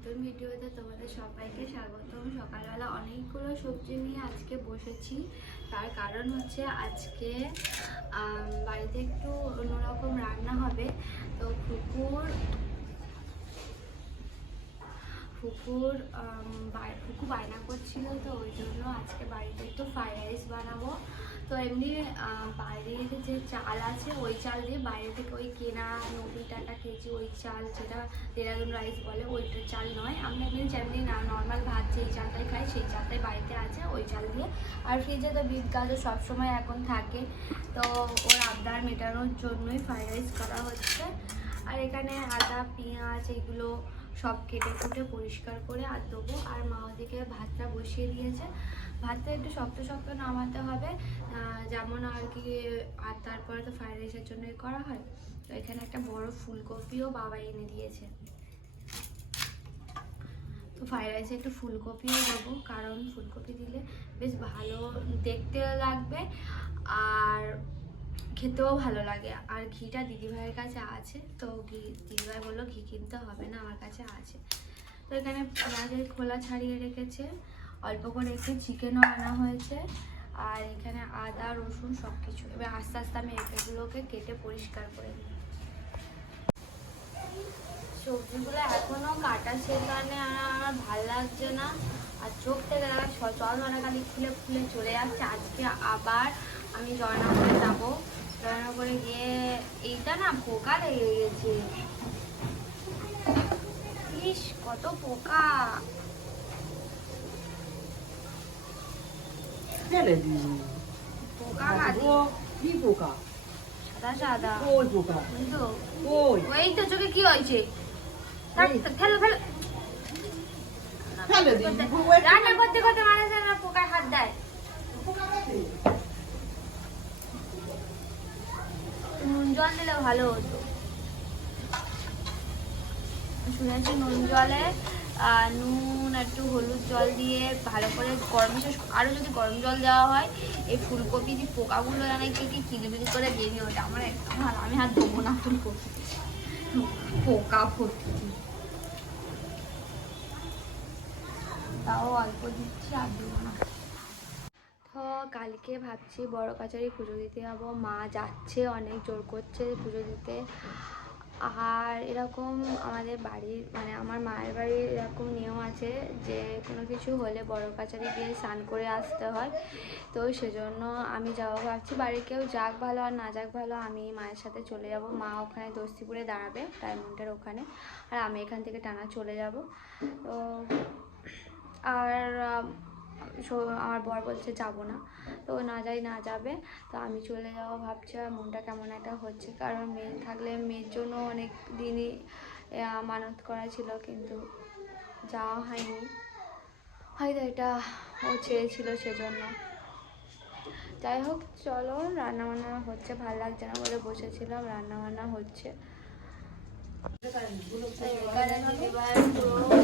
নতুন ভিডিওতে তোমাদের সবাইকে স্বাগতম। সকালবেলা অনেকগুলো সবজি নিয়ে আজকে বসেছি। তার কারণ হচ্ছে আজকে বাড়িতে একটু অন্যরকম রান্না হবে। তো কুকুর ফুকুর আম, ফুকু বায়না করছিল তো ওই জন্য আজকে বাড়িতে একটু ফ্রাইড রাইস বানাবো। তো এমনি বাইরের যে চাল আছে ওই চাল দিয়ে বাইরে থেকে ওই কেনা নব্বই টাকা কেজি ওই চাল যেটা দেরাদুন রাইস বলে ওইটা চাল নয়। আমরা এমনি যেমনি না নর্মাল ভাত যেই চালটাই খাই সেই চালটাই বাড়িতে আছে ওই চাল দিয়ে। আর ফ্রিজে তো বিট গাজর সবসময় এখন থাকে। তো ওর আবদার মেটানোর জন্যই ফ্রাইড রাইস করা হচ্ছে। আর এখানে আদা পেঁয়াজ এগুলো সব কেটে কুটে পরিষ্কার করে আর দেবো। আর মা ওদিকে ভাতটা বসিয়ে দিয়েছে। ভাতটা একটু শক্ত শক্ত নামাতে হবে। যেমন আর কি, আর তারপরে তো ফ্রাইড রাইসের জন্যই করা হয়। তো এখানে একটা বড় ফুলকপিও বাবা এনে দিয়েছে। তো ফ্রাইড রাইসে একটু ফুলকপিও দেবো, কারণ ফুলকপি দিলে বেশ ভালো, দেখতেও লাগবে। আর খেতেও ভালো লাগে। আর ঘিটা দিদিভাইয়ের কাছে আছে, তো ঘি দিদিভাই বলল, ঘি কিনতে হবে না, আমার কাছে আছে। তো এখানে পেঁয়াজের খোলা ছাড়িয়ে রেখেছে, অল্প করে একটু চিকেনও আনা হয়েছে, আর এখানে আদা, রসুন সব কিছু এবার আস্তে আস্তে আমি এগুলোকে কেটে পরিষ্কার করে নিই। সবজিগুলো এখনও কাটা কারণে আর ভালো লাগছে না। আর চোখ থেকে দেখা চল মানে খালি খুলে খুলে চলে যাচ্ছে। আজকে আবার আমি জয়নগরে যাব। জয়নগরে গিয়ে এইটা না পোকা লেগে গেছে ইস কত পোকা। ফেলে দিই। পোকা কি পোকা? সাদা সাদা। পোকা। ওই। তো চোখে কি হয়েছে। ফেলো ফেলো। রান্না করতে করতে পোকায় হাত দেয়। নুন জল দিলে ভালো হতো। শুনেছি নুন জলে নুন, একটু হলুদ জল দিয়ে ভালো করে গরম বিশেষ আরও যদি গরম জল দেওয়া হয়, এই ফুলকপি যে পোকাগুলো জানে কি কি কিলিবিলি করে বেরিয়ে ওঠে। আমার একদম ভালো আমি হাত দেবো না ফুলকপি। পোকা ভর্তি তাও অল্প দিচ্ছি, আর দেবো না। তো কালকে ভাবছি বড় কাছারি পুজো দিতে যাব। মা যাচ্ছে, অনেক জোর করছে পুজো দিতে। আর এরকম আমাদের বাড়ির মানে আমার মায়ের বাড়ির এরকম নিয়ম আছে যে, কোনো কিছু হলে বড় কাছারি গিয়ে স্নান করে আসতে হয়। তো সেজন্য আমি যাব ভাবছি, বাড়ির কেউ যাক ভালো আর না যাক ভালো, আমি মায়ের সাথে চলে যাব। মা ওখানে দস্তিপুরে দাঁড়াবে, ডায়মন্ডের ওখানে। আর আমি এখান থেকে টানা চলে যাব। তো, আর আমার বর বলছে যাব না। তো না যাই না যাবে। তো আমি চলে যাব ভাবছি আর মনটা কেমন একটা হচ্ছে। কারণ মেয়ে থাকলে মেয়ের জন্য অনেক দিনই মানত করা ছিল কিন্তু যাওয়া হয়নি। হয়তো এটা ও চেয়েছিল সেজন্য। যাই হোক চলো রান্না বান্না হচ্ছে ভালো লাগছে না বলে বসেছিলাম রান্না বান্না হচ্ছে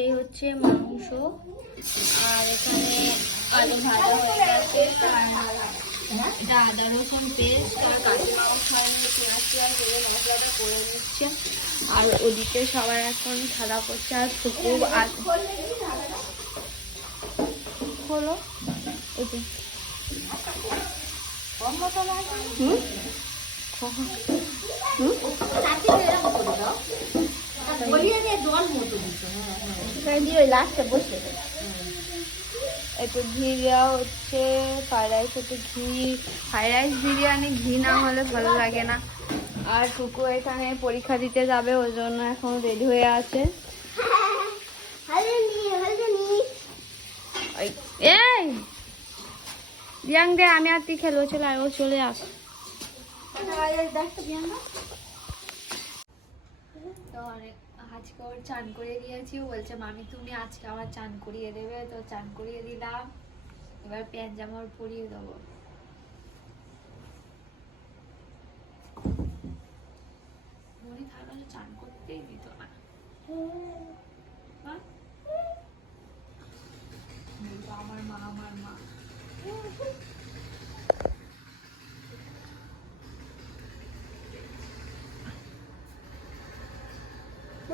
এই হচ্ছে মাংস। আর এখানে আলু ভাজা হয়ে গেছে এটা আদা রসুন পেস্ট আর মশলাটা করে নিচ্ছে। আর ওদিকে সবাই এখন খাওয়া করছে, আর ফুকুর আর হলো যে হুম? হুম? ঘি হচ্ছে রাইস একটু ঘি ফ্রাইড রাইস বিরিয়ানি ঘি না হলে ভালো লাগে না আর টুকু এখানে পরীক্ষা দিতে যাবে ওই জন্য এখন রেডি হয়ে আছে এই আমি আর তুই খেলো চলে আয় ও চলে আস তো অনেক, আজকে ওর চান করিয়ে দিয়েছি। বলছে, মামি, তুমি আজকে আমার চান করিয়ে দেবে। তো চান করিয়ে দিলাম। এবার প্যান্ট জামা পরিয়ে দেবো। মনে থাকলে চান করতেই দিত না।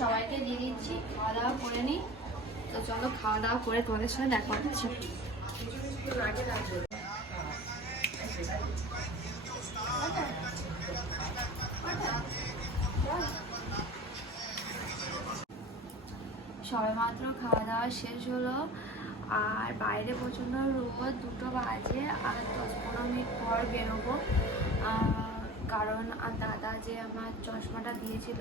সবাইকে দিয়ে দিচ্ছি, খাওয়া দাওয়া করে নিই। তো চলো খাওয়া দাওয়া করে তোমাদের সঙ্গে দেখা হচ্ছে। সবেমাত্র খাওয়া দাওয়া শেষ হলো। আর বাইরে প্রচণ্ড রোদ, দুটো বাজে, আর দশ পনেরো মিনিট পর বেরোবো। কারণ দাদা যে আমার চশমাটা দিয়েছিল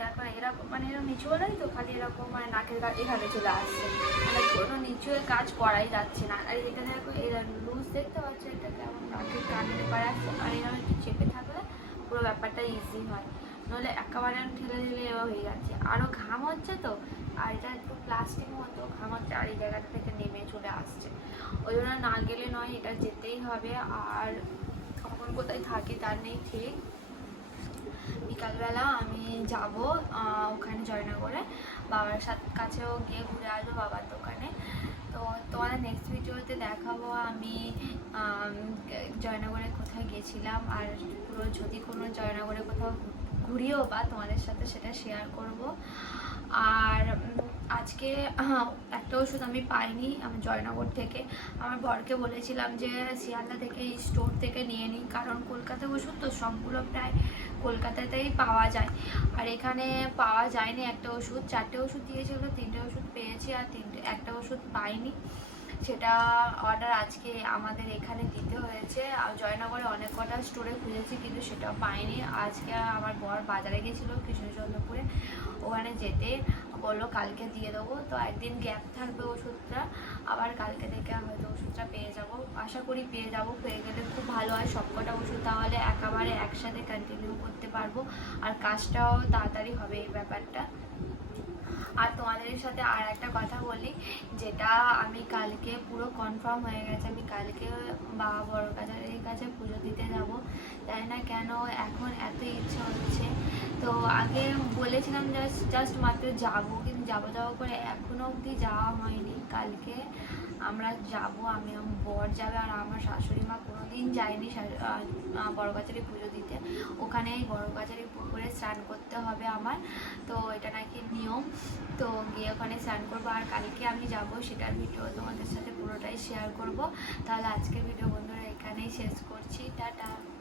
দেখো এরকম মানে এরকম নিচু হলেই তো খালি এরকম মানে নাকের এখানে চলে আসছে। মানে কোনো নিচু কাজ করাই যাচ্ছে না। আর এখানে দেখো, এরা লুজ দেখতে পাচ্ছ, এটা কেমন নাকের কানের পাড়ে আসছে। আর এরকম একটু চেপে থাকলে পুরো ব্যাপারটা ইজি হয়। নাহলে একেবারে ঠেলে দিলে এবার হয়ে যাচ্ছে। আরও ঘাম হচ্ছে তো, আর এটা একটু প্লাস্টিক মতো ঘাম হচ্ছে, আর এই জায়গাটা থেকে নেমে চলে আসছে। ওই জন্য না গেলে নয়, এটা যেতেই হবে। আর কখন কোথায় থাকে তার নেই ঠিক। বিকালবেলা আমি যাব ওখানে জয়নগরে। বাবার সাথে, কাছেও গিয়ে ঘুরে আসব বাবার দোকানে। তো তোমাদের নেক্সট ভিডিওতে দেখাবো আমি জয়নগরে কোথায় গেছিলাম। আর পুরো যদি কোনো জয়নগরে কোথাও ঘুরিও বা তোমাদের সাথে সেটা শেয়ার করব। আর আজকে একটা ওষুধ আমি পাইনি আমি জয়নগর থেকে। আমার বরকে বলেছিলাম যে শিয়ালদা থেকে এই স্টোর থেকে নিয়ে নিই কারণ কলকাতায় ওষুধ তো সবগুলো প্রায় কলকাতাতেই পাওয়া যায়। আর এখানে পাওয়া যায়নি একটা ওষুধ, চারটে ওষুধ দিয়েছিল তিনটে ওষুধ পেয়েছি আর তিনটে, একটা ওষুধ পাইনি। সেটা অর্ডার আজকে আমাদের এখানে দিতে হয়েছে। আর জয়নগরে অনেক কটা স্টোরে খুঁজেছি কিন্তু সেটা পাইনি। আজকে আমার বর বাজারে গেছিল কৃষ্ণচন্দ্রপুরে। ওখানে যেতে বলল কালকে দিয়ে দেবো। তো একদিন গ্যাপ থাকবে ওষুধটা, আবার কালকে থেকে হয়তো ওষুধটা পেয়ে যাব। আশা করি পেয়ে যাব। পেয়ে গেলে খুব ভালো হয় সবকটা ওষুধ, তাহলে একেবারে একসাথে কন্টিনিউ করতে পারব। আর কাজটাও তাড়াতাড়ি হবে এই ব্যাপারটা। আর তোমাদের সাথে আর একটা কথা বলি, যেটা আমি কালকে পুরো কনফার্ম হয়ে গেছে। আমি কালকে বাবা বড় কাছারির কাছে পুজো দিতে যাব। জানি না? কেন? এখন এত ইচ্ছা হচ্ছে। তো আগে বলেছিলাম জাস্ট জাস্ট মাত্র যাব, কিন্তু যাব যাব করে এখনও অবধি যাওয়া হয়নি কালকে। আমরা যাব আমি বর যাবে আর আমার শাশুড়ি মা কোনো দিন যায়নি শা- আহ, আহ, বড় কাছারি পুজো দিতে। ওখানেই বড় কাছারি পুকুরে স্নান করতে হবে আমার। তো এটা নাকি নিয়ম। তো গিয়ে ওখানে স্নান করব। আর কালকে আমি যাব সেটার ভিডিও তোমাদের সাথে পুরোটাই শেয়ার করব। তাহলে আজকের ভিডিও বন্ধুরা এখানেই শেষ করছি। টাটা।